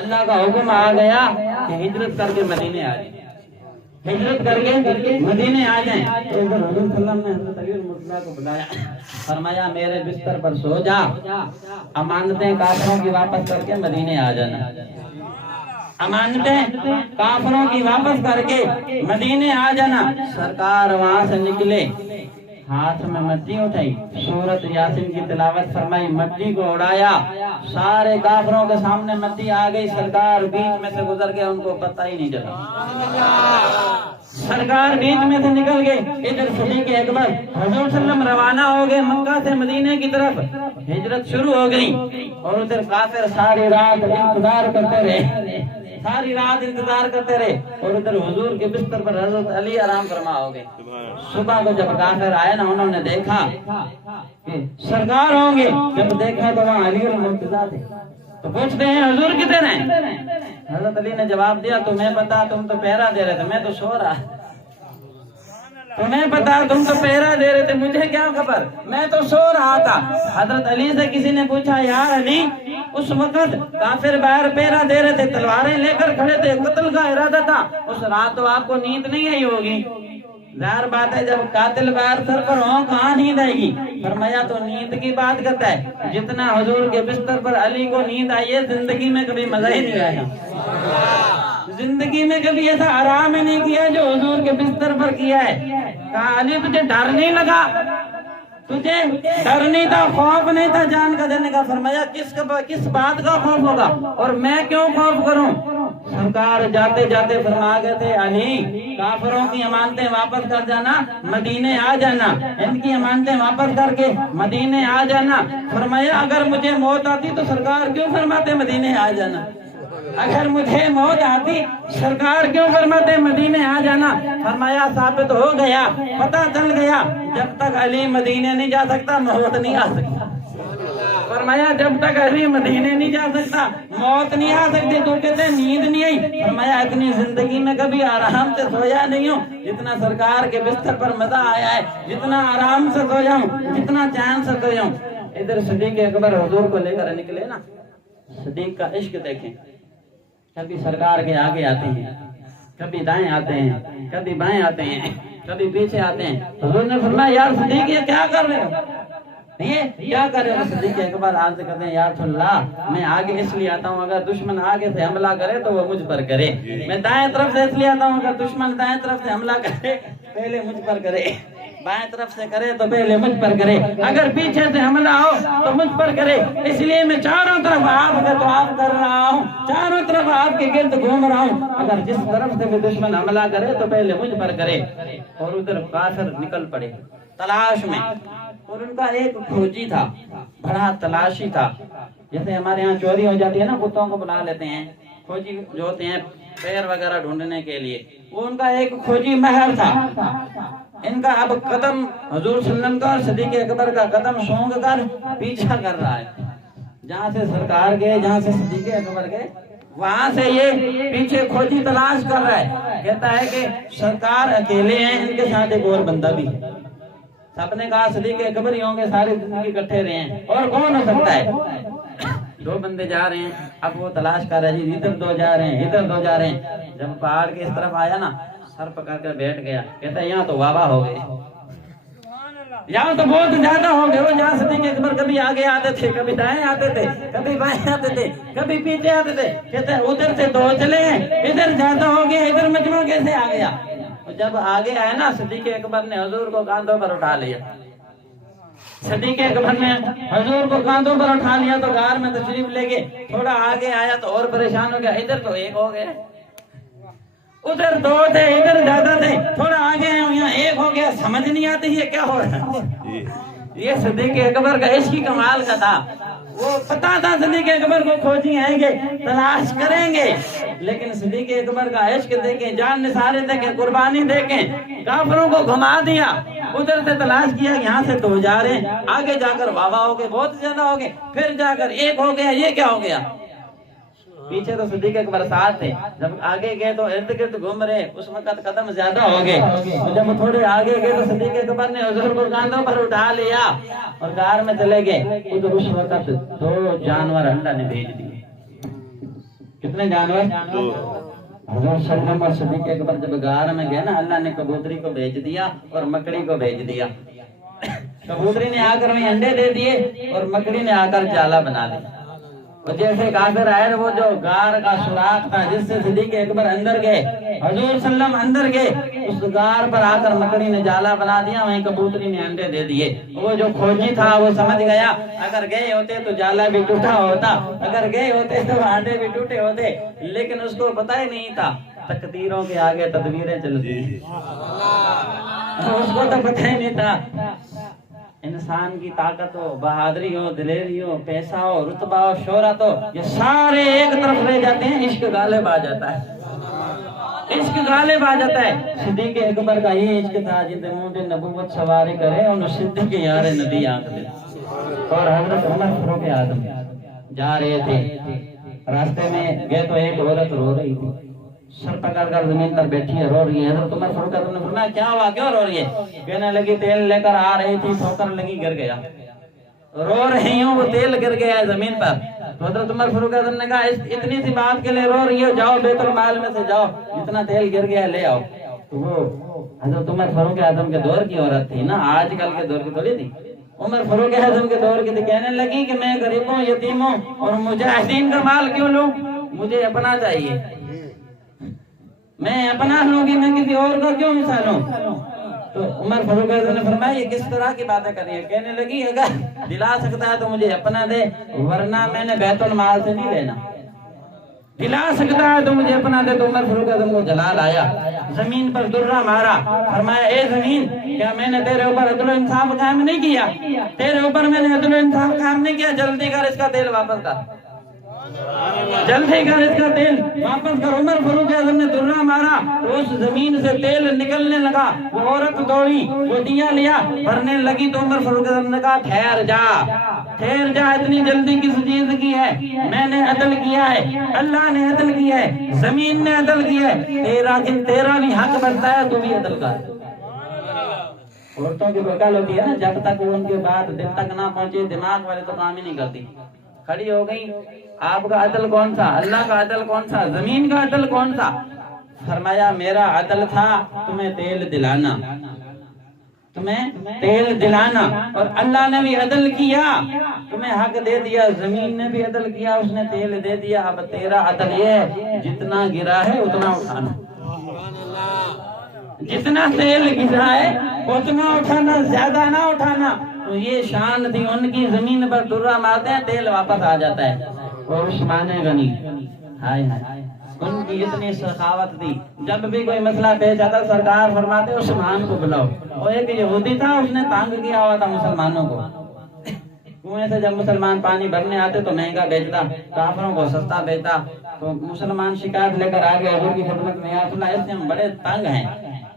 اللہ کا حکم آ گیا کہ ہجرت کر کے مدینے آ جائیں، ہجرت کر کے مدینے آ جائیں۔ تو ادھر حضور صلی اللہ علیہ وسلم نے حضرت علی المرتضیٰ کو بلایا، فرمایا میرے بستر پر سو جا، امانتیں کافروں کی واپس کر کے مدینے آ جانا، امانتیں کافروں کی واپس کر کے مدینے آ جانا۔ سرکار وہاں سے نکلے، ہاتھ میں مٹی اٹھائی، سورت یاسین کی تلاوت فرمائی، مٹی کو اڑایا، سارے کافروں کے سامنے مٹی آ گئی، سرکار بیچ میں سے گزر گئے، ان کو پتہ ہی نہیں چلا، سرکار بیچ میں سے نکل گئے۔ ادھر صدیق اکبر حضور صلی اللہ علیہ وسلم روانہ ہو گئے مکہ سے مدینے کی طرف، ہجرت شروع ہو گئی، اور ادھر کافر ساری رات انتظار کرتے رہے، ساری رات انتظار کرتے رہے، اور ادھر حضور کے بستر پر حضرت علی آرام فرما ہو گئے۔ صبح کو جب کافر آئے نا، انہوں نے دیکھا کہ سرکار ہوں گے، جب دیکھا تو وہاں علی المرتضیٰ تھے، تو پوچھتے ہیں حضور کدھر ہیں؟ حضرت علی نے جواب دیا تمہیں پتا، تم تو پہرا دے رہے تھے، میں تو سو رہا، تمہیں پتا تم تو پہرا دے رہے تھے، مجھے کیا خبر، میں تو سو رہا تھا۔ حضرت علی سے کسی نے پوچھا یا علی اس وقت کافر باہر پہرا دے رہے تھے، تلواریں لے کر کھڑے تھے، قتل کا ارادہ تھا، اس رات تو آپ کو نیند نہیں آئی ہوگی؟ ظاہر بات ہے جب قاتل باہر سر پر ہوں کہاں نیند آئے گی؟ فرمایا تو نیند کی بات کرتا ہے، جتنا حضور کے بستر پر علی کو نیند آئی ہے زندگی میں کبھی مزہ ہی نہیں آیا، زندگی میں کبھی ایسا آرام ہی نہیں کیا جو حضور کے بستر پر کیا ہے۔ کہا علی تجھے ڈر نہیں لگا، تجھے ڈر نہیں تھا، خوف نہیں تھا جان کا دینے کا؟ فرمایا کس بات کا خوف ہوگا اور میں کیوں خوف کروں؟ سرکار جاتے جاتے فرما گئے تھے علی کافروں کی امانتیں واپس کر جانا، مدینے آ جانا، ان کی امانتیں واپس کر کے مدینے آ جانا۔ فرمایا اگر مجھے موت آتی تو سرکار کیوں فرماتے مدینے آ جانا؟ اگر مجھے موت آتی سرکار کیوں فرماتے مدینے آ جانا؟ فرمایا ثابت ہو گیا، پتہ چل گیا، جب تک علی مدینے نہیں جا سکتا موت نہیں آ سکتی۔ فرمایا جب تک علی مدینے نہیں جا سکتا موت نہیں آ سکتی۔ تو کہتے نیند نہیں آئی؟ فرمایا اتنی زندگی میں کبھی آرام سے سویا نہیں ہوں جتنا سرکار کے بستر پر مزہ آیا ہے، جتنا آرام سے سویا ہوں، جتنا چین سے سویا ہوں۔ ادھر صدیق اکبر حضور کو لے کر نکلے نا، صدیق کا عشق دیکھیں، کبھی سرکار کے آگے آتے ہیں، کبھی دائیں آتے ہیں، کبھی بائیں آتے ہیں، کبھی پیچھے آتے ہیں۔ حضور نے فرمایا یا صدیق یہ کیا کر رہے ہو، یہ کیا کر رہے ہو؟ صدیق اکبر عرض کرتے ہیں یا رسول اللہ میں آگے اس لیے آتا ہوں اگر دشمن آگے سے حملہ کرے تو وہ مجھ پر کرے، میں دائیں طرف سے اس لیے آتا ہوں اگر دشمن دائیں طرف سے حملہ کرے پہلے مجھ پر کرے، بائیں طرف سے کرے تو پہلے مجھ پر کرے، اگر پیچھے سے حملہ ہو تو مجھ پر کرے، اس لیے میں چاروں طرف آپ کا طواف کر رہا ہوں، چاروں طرف آپ کے گرد گھوم رہا ہوں، اگر جس طرف سے بھی دشمن حملہ کرے تو پہلے مجھ پر کرے۔ اور ادھر کافر نکل پڑے تلاش میں، اور ان کا ایک کھوجی تھا، بڑا تلاشی تھا، جیسے ہمارے ہاں چوری ہو جاتی ہے نا، کتوں کو بلا لیتے ہیں، کھوجی جو ہوتے ہیں پیر وغیرہ ڈھونڈنے کے لیے، وہ ان کا ایک کھوجی مہر تھا۔ ان کا اب قدم حضور صلی اللہ علیہ وسلم کا اور صدیق اکبر کا قدم سونگ کر پیچھا کر رہا ہے، جہاں سے سرکار گئے، جہاں سے صدیق اکبر گئے، وہاں سے یہ پیچھے کھوجی تلاش کر رہا ہے، کہتا ہے کہ سرکار اکیلے ہیں، ان کے ساتھ ایک اور بندہ بھی ہے۔ سب نے کہا صدیق اکبر ہی ہوں گے، سارے زندگی اکٹھے رہے ہیں، اور کون ہو سکتا ہے؟ دو بندے جا رہے ہیں، اب وہ تلاش کر رہے ہیں، ادھر دو جا رہے ہیں، ادھر دو جا رہے ہیں۔ جب پہاڑ کے اس طرف آیا نا، سر پکڑ کر بیٹھ گیا، کہتا ہے یہاں تو واوا ہو گئے، یہاں تو بہت زیادہ ہو گئے۔ وہ جہاں صدیق اکبر کبھی آگے آتے تھے، کبھی دائیں آتے تھے، کبھی بائیں آتے تھے، کبھی پیچھے آتے تھے، کہتے ہیں ادھر سے دو چلے ہیں، ادھر زیادہ ہو گیا، ادھر مجموع کیسے آ گیا؟ جب آگے آئے نا، صدیق اکبر نے حضور کو کاندھوں پر اٹھا لیا، صدیق اکبر نے حضور کو کاندھوں پر اٹھا لیا تو غار میں تشریف لے گئے۔ تھوڑا آگے آیا تو اور پریشان ہو گیا، ادھر تو ایک ہو گیا، ادھر دو تھے، ادھر زیادہ تھے، تھوڑا آگے آئے یہاں ایک ہو گیا، سمجھ نہیں آتی یہ کیا ہو رہا ہے۔ یہ صدیق اکبر کا عشق کمال کا تھا، وہ پتا تھا صدیق اکبر کو کھوجی آئیں گے، تلاش کریں گے، لیکن صدیق اکبر کا عشق دیکھیں، جان نثارے دیکھیں، قربانی دیکھیں، کافروں کو گھما دیا، ادھر سے تلاش کیا، یہاں سے دو جا رہے ہیں، آگے جا کر واوا ہو گئے، بہت زیادہ ہو گئے، پھر جا کر ایک ہو گیا، یہ کیا ہو گیا؟ پیچھے تو صدیق اکبر ساتھ تھے، جب آگے گئے تو ارد گرد گھوم رہے، اس وقت قدم زیادہ ہو گئے، جب تھوڑے آگے گئے تو صدیق اکبر نے حضور کو کاندھوں پر اٹھا لیا اور غار میں چلے گئے۔ ادھر اس وقت دو جانور اللہ نے بھیج دیے۔ کتنے جانور؟ حضور صلی اللہ علیہ وسلم اور صدیق اکبر جب غار میں گئے نا، اللہ نے کبوتری کو بھیج دیا اور مکڑی کو بھیج دیا۔ کبوتری نے آ کر وہیں انڈے دے دیے اور مکڑی نے آ کر جالا بنا لیا۔ اور جیسے کافر آئے، وہ جو غار کا سوراخ تھا جس سے صدیق اکبر اندر گئے، حضور صلی اللہ علیہ وسلم اندر گئے، اس غار پر آ کر مکڑی نے جالا بنا دیا، وہیں کبوتری نے انڈے دے دیے۔ وہ جو کھوجی تھا وہ سمجھ گیا، اگر گئے ہوتے تو جالا بھی ٹوٹا ہوتا، اگر گئے ہوتے تو انڈے بھی ٹوٹے ہوتے، لیکن اس کو پتہ ہی نہیں تھا تقدیروں کے آگے تدبیریں چلتی، اس کو تو پتہ ہی نہیں تھا۔ انسان کی طاقت ہو، بہادری ہو، دلیری ہو، پیسہ ہو، رتبہ ہو، شہرت ہو، یہ سارے ایک طرف رہ جاتے ہیں، عشق غالب آ جاتا ہے، عشق غالب آ جاتا ہے۔ صدیق اکبر کا یہ عشق تھا، جن منہ دے نبوت سواری کرے انہوں صدیق یار نبی آنکھ دے۔ اور حضرت عمر فاروق اعظم جا رہے تھے، راستے میں گئے تو ایک عورت رو رہی تھی، سر پکڑ کر زمین پر بیٹھی ہے، رو رہی ہے۔ حضرت عمر فاروق اعظم نے فرمایا کیا ہوا، کیوں رو رہی ہے؟ کہنے لگی تیل لے کر آ رہی تھی، ٹھوکر لگی، گر گیا، رو رہی ہوں، وہ تیل گر گیا ہے زمین پر۔ تو حضرت عمر فاروق اعظم نے کہا اتنی سی بات کے لیے رو رہی ہے، جاؤ بیت المال میں سے جاؤ، جتنا تیل گر گیا ہے لے آؤ۔ تو وہ حضرت عمر فاروق اعظم کے دور کی عورت تھی نا، آج کل کے دور کی تھوڑی تھی، عمر فاروق اعظم کے دور کی تھی۔ کہنے لگی کہ میں غریبوں، یتیموں اور مجاہدین کا مال کیوں لوں، مجھے اپنا چاہیے، میں اپنا لوں گی، میں کسی اور کا کیوں حصہ لوں؟ تو عمر فاروق اعظم نے فرمایا یہ کس طرح کی باتیں کر رہی ہے؟ کہنے لگی اگر دلا سکتا ہے تو مجھے اپنا دے، ورنہ میں نے بیت المال سے نہیں لینا۔ دلا سکتا ہے تو مجھے اپنا دے۔ تو عمر فاروق اعظم کو جلال آیا، زمین پر درہ مارا، فرمایا اے زمین، کیا میں نے تیرے اوپر عدل و انصاف قائم نہیں کیا؟ تیرے اوپر میں نے عدل و انصاف قائم نہیں کیا؟ جلدی کر اس کا تیل واپس کر، جلدی کر اس کا تیل واپس کر۔ عمر فاروق اعظم نے درہ مارا تو اس زمین سے تیل نکلنے لگا، وہ عورت دوڑی، وہ دیا لیا، بھرنے لگی۔ تو عمر فاروق اعظم نے کہا ٹھہر جا، ٹھہر جا، اتنی جلدی کس چیز کی ہے؟ میں نے عدل کیا ہے، اللہ نے عدل کیا ہے، زمین نے عدل کیا ہے، تیرا بھی حق بنتا ہے، تو بھی عدل کر۔ عورتوں کی وکال ہوتی ہے نا، جب تک وہ ان کے بعد دل تک نہ پہنچے دماغ والے تو کام ہی نہیں کرتی. کھڑی ہو گئی. آپ کا عدل کون سا؟ اللہ کا عدل کون سا؟ زمین کا عدل کون سا؟ فرمایا میرا عدل تھا تمہیں تیل دلانا، تمہیں تیل دلانا، اور اللہ نے بھی عدل کیا، تمہیں حق دے دیا. زمین نے بھی عدل کیا، اس نے تیل دے دیا. اب تیرا عدل یہ ہے جتنا گرا ہے اتنا اٹھانا، جتنا تیل گرا ہے اتنا اٹھانا، زیادہ نہ اٹھانا. تو یہ شان تھی ان کی. زمین پر ڈرا مارتے ہیں تیل واپس آ جاتا ہے. اور عثمان غنی، ہائے ہائے، ان کی اتنی سخاوت تھی. جب بھی کوئی مسئلہ پیش آتا سرکار فرماتے عثمان کو بلاؤ. اور ایک یہودی تھا، اس نے تانگ کیا ہوا تھا مسلمانوں کو. کنویں سے جب مسلمان پانی بھرنے آتے تو مہنگا بیچتا، کافروں کو سستا بیچتا. تو مسلمان شکایت لے کر آگے حضور کی خدمت میں، یا رسول اللہ اس سے ہم بڑے تنگ ہیں،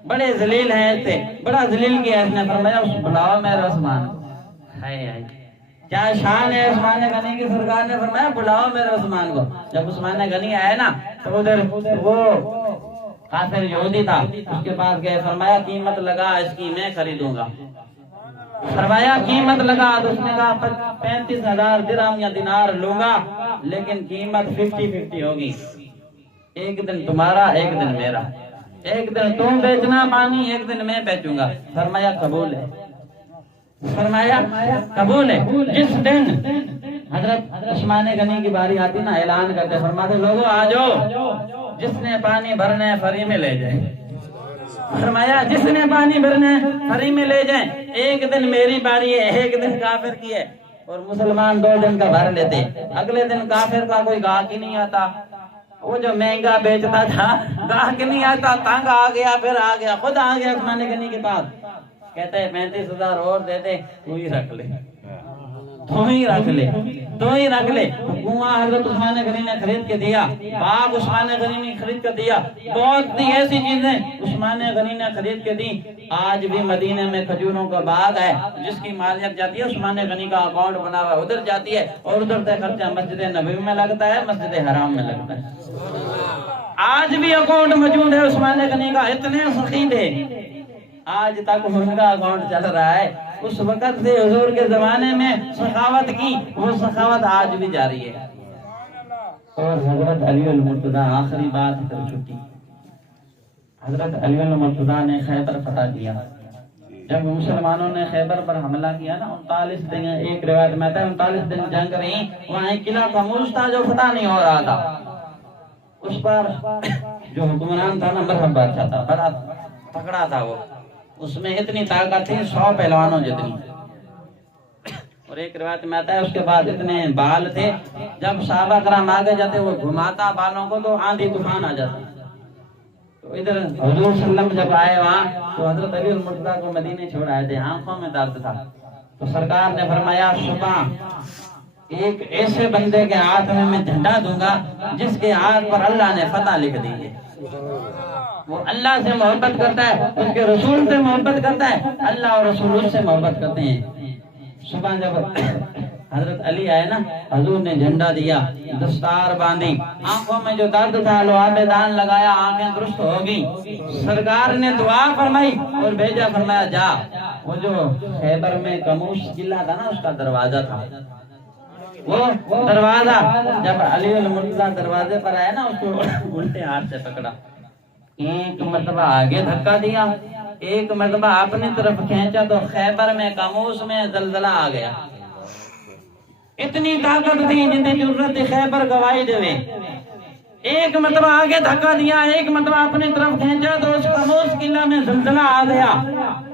بڑے ذلیل ہیں، اس سے بڑا ذلیل کیا. اس نے فرمایا بلاؤ میرا عثمان. ہائے ہائے کیا شان ہے عثمان غنی کی. سرکار نے فرمایا بلاؤ میرے عثمان کو. جب عثمان غنی آئے نا تو ادھر وہ کافر یہودی تھا، اس کے پاس گئے. فرمایا قیمت لگا اس کی، میں خریدوں گا. فرمایا قیمت لگا تو اس نے کہا 35,000 درہم یا دینار لوں گا، لیکن قیمت 50-50 ہوگی. ایک دن تمہارا ایک دن میرا، ایک دن تم بیچنا پانی، ایک دن میں بیچوں گا. فرمایا قبول ہے. فرمایا قبول ہے. جس دن حضرت عثمان غنی کی باری آتی نا اعلان کرتے، فرماتے لوگوں آ جاؤ، جس نے پانی بھرنا ہے فری میں لے جائیں. فرمایا جس نے پانی بھرنا ہے فری میں لے جائیں. ایک دن میری باری ہے، ایک دن کافر کی ہے. اور مسلمان 2 دن کا بھر لیتے. اگلے دن کافر کا کوئی گاہک ہی نہیں آتا. وہ جو مہنگا بیچتا تھا گاہک نہیں آتا، تنگ آ گیا، پھر آ گیا، خود آ گیا عثمان غنی کے پاس. کہتا ہے 35,000 اور دے دے، تو ہی رکھ لے، تو ہی رکھ لے، تو ہی رکھ لے. کنواں حضرت عثمان غنی نے خرید کے دیا، باغ عثمان غنی نے خرید کے دیا. بہت سی ایسی چیزیں عثمان غنی نے خرید کے دی. آج بھی مدینے میں کھجوروں کا باغ ہے، جس کی مالیت جاتی ہے عثمان غنی کا اکاؤنٹ بنا ہوا ادھر جاتی ہے، اور ادھر سے خرچہ مسجد نبوی میں لگتا ہے، مسجد حرام میں لگتا ہے. آج بھی اکاؤنٹ موجود ہے عثمان غنی کا. اتنے سخی تھے، آج تک ان کا اکاؤنٹ چل رہا ہے. اس وقت سے حضور کے زمانے میں سخاوت کی، وہ سخاوت آج بھی جاری ہے. اور حضرت علی المرتضیٰ، آخری بات کر چکی. حضرت علی المرتضیٰ نے خیبر فتح کیا. جب مسلمانوں نے خیبر پر حملہ کیا نا 39 دن، ایک روایت میں آتا ہے 39 دن جنگ رہی. وہاں ایک قلعہ خاموش تھا جو فتح نہیں ہو رہا تھا. اس پر جو حکمران تھا نا مرحب بادشاہ تھا، بڑا تکڑا تھا. وہ اس میں اتنی طاقت تھی 100 پہلوانوں جتنی. اور ایک روایت میں آتا ہے اس کے بعد اتنے بال تھے، جب صحابہ کرام آگے جاتے وہ گھماتا بالوں کو تو آندھی طوفان آ جاتا. تو ادھر حضور صلی اللہ علیہ وسلم جب آئے وہاں تو حضرت علی المرتضیٰ کو مدینے چھوڑ آئے تھے. آنکھوں میں درد تھا. تو سرکار نے فرمایا صبح ایک ایسے بندے کے ہاتھ میں جھنڈا دوں گا جس کے ہاتھ پر اللہ نے فتح لکھ دی ہے. وہ اللہ سے محبت کرتا ہے، اس کے رسول سے محبت کرتا ہے، اللہ اور رسول اس سے محبت کرتے ہیں. صبح جب حضرت علی آئے نا، حضور نے جھنڈا دیا، دستار باندھی، آنکھوں میں جو درد تھا لعاب دان لگایا، آنکھیں درست ہو گئی. سرکار نے دعا فرمائی اور بھیجا، فرمایا جا. وہ جو خیبر میں کموش قلعہ تھا نا، اس کا دروازہ تھا. وہ دروازہ جب علی المرتضیٰ دروازے پر آئے نا، اس کو الٹے ہاتھ سے پکڑا. ایک مرتبہ آگے دھکا دیا، ایک مرتبہ اپنی طرف کھینچا تو خیبر میں کاموس میں زلزلہ آ گیا. اتنی طاقت تھی جتنی ضرورت خیبر گواہی دے. ایک مرتبہ آگے دھکا دیا، ایک مرتبہ اپنی طرف کھینچا تو اس کاموس قلعہ میں زلزلہ آ گیا.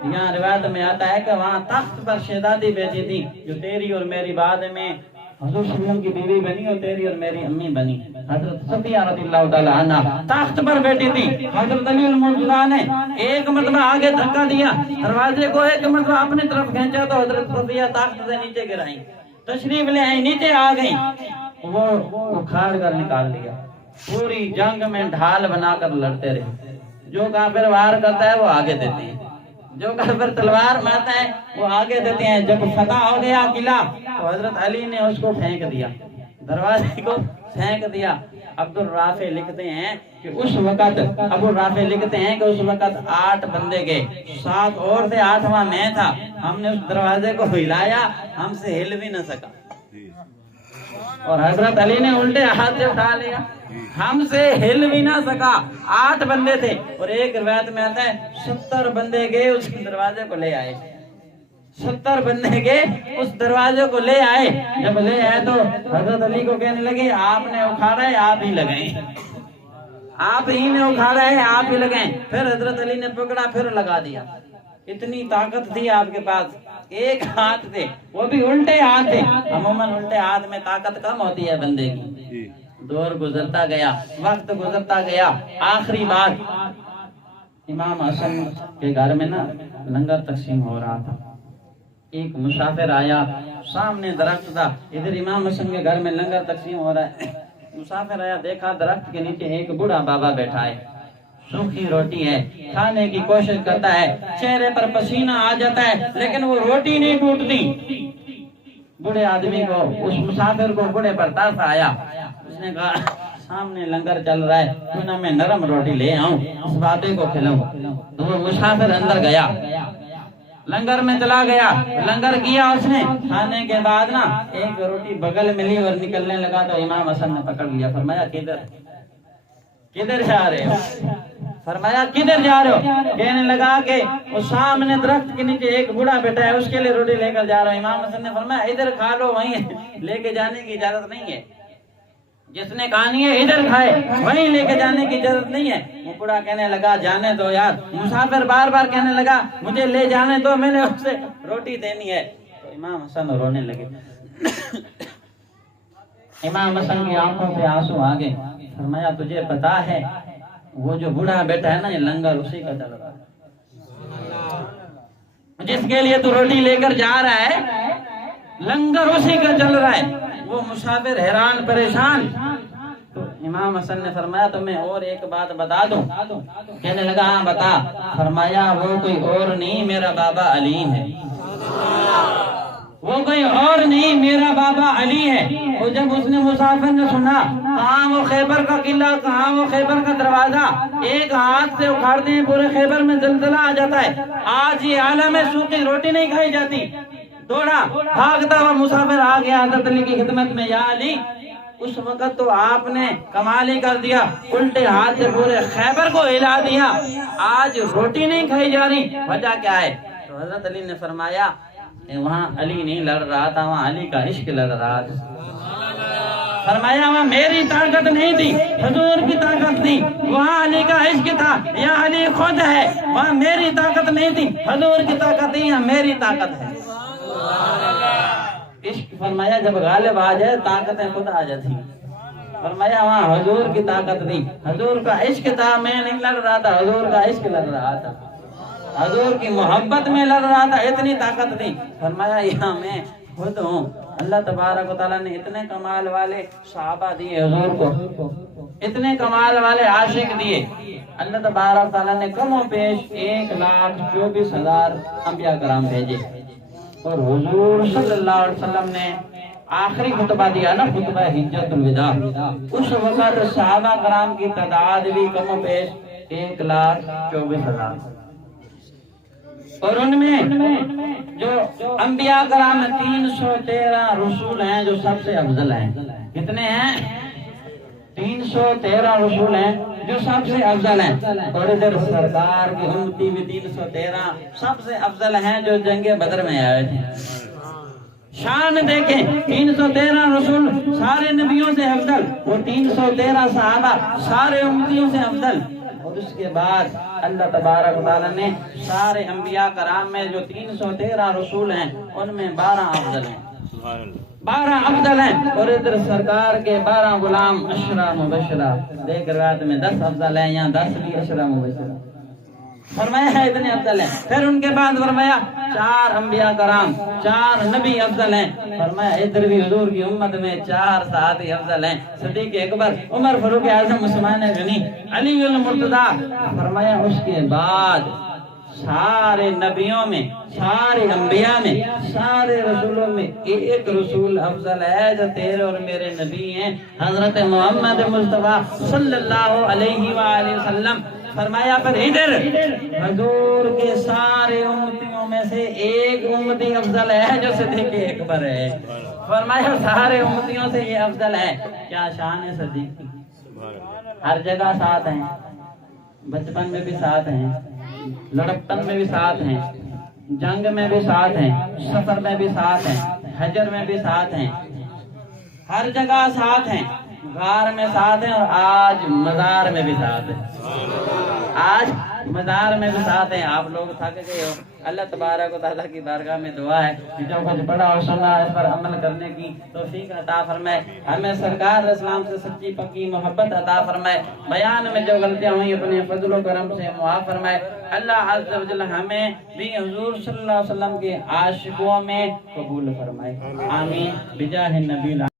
یہاں روایت میں آتا ہے کہ وہاں تخت پر شہزادی بیٹھی تھی جو تیری اور میری بعد میں حضور صلی اللہ علیہ وسلم کی بیوی بنی اور تیری اور میری امی بنی. حضرت صفیہ رضی اللہ تعالی عنہا تخت پر بیٹھی تھی. حضرت علی المرتضیٰ نے ایک مرتبہ آگے دھکا دیا، دروازے کو ایک مرتبہ اپنی طرف کھینچا تو حضرت صفیہ تخت سے نیچے گرائی، تشریف لے آئی، نیچے آ گئی. وہ اکھاڑ کر نکال دیا. پوری جنگ میں ڈھال بنا کر لڑتے رہے. جو کافر وار کرتا ہے وہ آگے دیتے ہیں، جو کافر تلوار مارتا ہے وہ آگے دیتے ہیں. جب فتح ہو گیا قلعہ تو حضرت علی نے اس کو پھینک دیا، دروازے کو پھینک دیا. عبد الرافع لکھتے ہیں کہ اس وقت ابو الرافع لکھتے ہیں کہ اس وقت 8 بندے گئے، 7 اور تھے، 8واں میں تھا. ہم نے اس دروازے کو ہلایا، ہم سے ہل بھی نہ سکا، اور حضرت علی نے الٹے ہاتھ سے اٹھا لیا، ہم سے ہل بھی نہ سکا. 8 بندے تھے، اور ایک روایت میں آتا ہے 70 بندے گئے اس دروازے کو لے آئے. 70 بندے گئے اس دروازے کو لے آئے. جب لے آئے تو حضرت علی کو کہنے لگے آپ نے اکھاڑا ہے آپ ہی لگائیں، آپ ہی نے اکھاڑا ہے آپ ہی لگائیں. پھر حضرت علی نے پکڑا، پھر لگا دیا. اتنی طاقت تھی آپ کے پاس. ایک ہاتھ تھے، وہ بھی الٹے ہاتھ تھے. عموماً الٹے ہاتھ میں طاقت کم ہوتی ہے بندے کی. دور گزرتا گیا، وقت گزرتا گیا. آخری بار امام حسن کے گھر میں نا لنگر تقسیم ہو رہا تھا. ایک مسافر آیا، سامنے درخت تھا، ادھر امام حسن کے گھر میں لنگر تقسیم ہو رہا ہے. مسافر آیا، دیکھا درخت کے نیچے ایک بوڑھا بابا بیٹھا ہے، سوکھی روٹی ہے، کھانے کی کوشش کرتا ہے، چہرے پر پسینہ آ جاتا ہے، لیکن وہ روٹی نہیں ٹوٹتی. بوڑھے آدمی کو، اس مسافر کو بوڑھے پر ترس آیا. اس نے کہا سامنے لنگر چل رہا ہے، کیوں نہ میں نرم روٹی لے آؤں اس بابے کو کھلاؤں. تو وہ مسافر اندر گیا، لنگر میں چلا گیا، لنگر کیا اس نے. کھانے کے بعد نا ایک روٹی بغل میں لی اور نکلنے لگا تو امام حسن نے پکڑ لیا. فرمایا کدھر جا رہے ہو؟ فرمایا کدھر جا رہے ہو؟ کہنے لگا کہ وہ سامنے درخت کے نیچے ایک بوڑھا بیٹھا ہے، اس کے لیے روٹی لے کر جا رہا ہوں. امام حسن نے فرمایا ادھر کھا لو، وہیں لے کے جانے کی اجازت نہیں ہے. جس نے کہانی ہے ادھر کھائے، وہیں لے کے جانے کی اجازت نہیں ہے. وہ بوڑھا کہنے لگا جانے دو یار. مسافر بار بار کہنے لگا مجھے لے جانے دو، میں نے اسے روٹی دینی ہے. تو امام حسن رونے لگے. امام حسن کی آنکھوں سے آنسو آ گئے. فرمایا تجھے پتا ہے وہ جو بوڑھا بیٹا ہے نا، یہ لنگر اسی کا چل رہا ہے، جس کے لیے تو روٹی لے کر جا رہا ہے، لنگر اسی کا چل رہا ہے. وہ مسافر حیران پریشان. تو امام حسن نے فرمایا تمہیں اور ایک بات بتا دوں؟ کہنے لگا ہاں بتا. فرمایا وہ کوئی اور نہیں، میرا بابا علی ہے. وہ کوئی اور نہیں، میرا بابا علی ہے. اور جب اس نے مسافر نے سنا کہاں وہ خیبر کا قلعہ، کہاں وہ خیبر کا دروازہ، ایک ہاتھ سے اکھاڑتے ہیں پورے خیبر میں زلزلہ آ جاتا ہے. آج یہ عالم ہے سوکھی روٹی نہیں کھائی جاتی. دوڑا بھاگتا ہوا مسافر آ گیا حضرت علی کی خدمت میں. یا علی اس وقت تو آپ نے کمال ہی کر دیا، الٹے ہاتھ سے پورے خیبر کو ہلا دیا، آج روٹی نہیں کھائی جا رہی، وجہ کیا ہے؟ تو حضرت علی نے فرمایا وہاں علی نہیں لڑ رہا تھا، وہاں علی کا عشق لڑ رہا تھا. فرمایا وہاں میری طاقت نہیں تھی، حضور کی طاقت تھی. وہاں علی کا عشق تھا، یا علی خود ہے. وہاں میری طاقت نہیں تھی، حضور کی طاقت تھی، یا میری طاقت ہے. عشق فرمایا جب غالب آ جائے طاقتیں خود آ جاتی. فرمایا وہاں حضور کی طاقت تھی، حضور کا عشق تھا، میں نہیں لڑ رہا تھا، حضور کا عشق لڑ رہا تھا، حضور کی محبت میں لڑ رہا تھا، اتنی طاقت تھی. فرمایا یہاں میں خود ہوں. اللہ تبارک و تعالیٰ نے اتنے کمال والے صحابہ دیے حضور کو، اتنے کمال والے عاشق دیے. اللہ تبارک و تعالیٰ نے کم و بیش 1,24,000 انبیاء کرام بھیجے. اور حضور صلی اللہ علیہ وسلم نے آخری خطبہ دیا نا، خطبہ حجت الوداع، اس وقت صحابہ کرام کی تعداد بھی کم و بیش 1,24,000. اور ان میں جو انبیاء کرام 313 رسول ہیں جو سب سے افضل ہیں. کتنے ہیں؟ 313 رسول ہیں جو سب سے افضل ہیں. اور ادھر سرکار کی امتی بھی 313 سب سے افضل ہیں جو جنگ بدر میں آئے تھے. شان دیکھیں، 313 رسول سارے نبیوں سے افضل، اور 313 صحابہ سارے امتیوں سے افضل. اور اس کے بعد اللہ تبارک و تعالیٰ نے سارے انبیاء کرام میں جو 313 رسول ہیں ان میں 12 افضل ہیں، 12 افضل ہیں. اور ادھر سرکار کے 12 غلام عشرہ مبشرہ، دیکھ روایت میں 10 افضل ہیں، یہاں 10 بھی عشرہ مبشرہ. فرمایا ہے اتنے افضل ہیں. پھر ان کے بعد فرمایا 4 انبیاء کرام، 4 نبی افضل ہیں. فرمایا ادھر بھی حضور کی امت میں 4 صحابی افضل ہیں، صدیق اکبر، عمر فاروق اعظم، عثمان غنی، علی المرتضیٰ. فرمایا اس کے بعد سارے نبیوں میں، سارے انبیاء میں، سارے رسولوں میں ایک رسول افضل ہے جو تیرے اور میرے نبی ہیں، حضرت محمد مصطفیٰ صلی اللہ علیہ وآلہ وسلم۔ فرمایا پر ادھر حضور کے سارے امتیوں میں سے ایک امتی افضل ہے جو صدیق اکبر ہے۔ فرمایا سارے امتیوں سے یہ افضل ہے۔ کیا شان ہے صدیق کی، ہر جگہ ساتھ ہیں، بچپن میں بھی ساتھ ہیں، لڑکپن میں بھی ساتھ ہیں، جنگ میں بھی ساتھ ہیں، سفر میں بھی ساتھ ہیں، حجر میں بھی ساتھ ہیں، ہر جگہ ساتھ ہیں، غار میں ساتھ ہیں، اور آج مزار میں بھی ساتھ ہیں، آج مزار میں بھی ساتھ ہیں۔ آپ لوگ تھک گئے ہو، اللہ تبارک و تعالیٰ کی بارگاہ میں دعا ہے کہ جو کچھ پڑھا اور سنا اس پر عمل کرنے کی توفیق عطا فرمائے، ہمیں سرکار اسلام سے سچی پکی محبت عطا فرمائے، بیان میں جو غلطیاں ہوئی اپنے فضل و کرم سے معاف فرمائے۔ اللہ عز و جل ہمیں بھی حضور صلی اللہ علیہ وسلم کے عاشقوں میں قبول فرمائے، آمین بجاہ النبی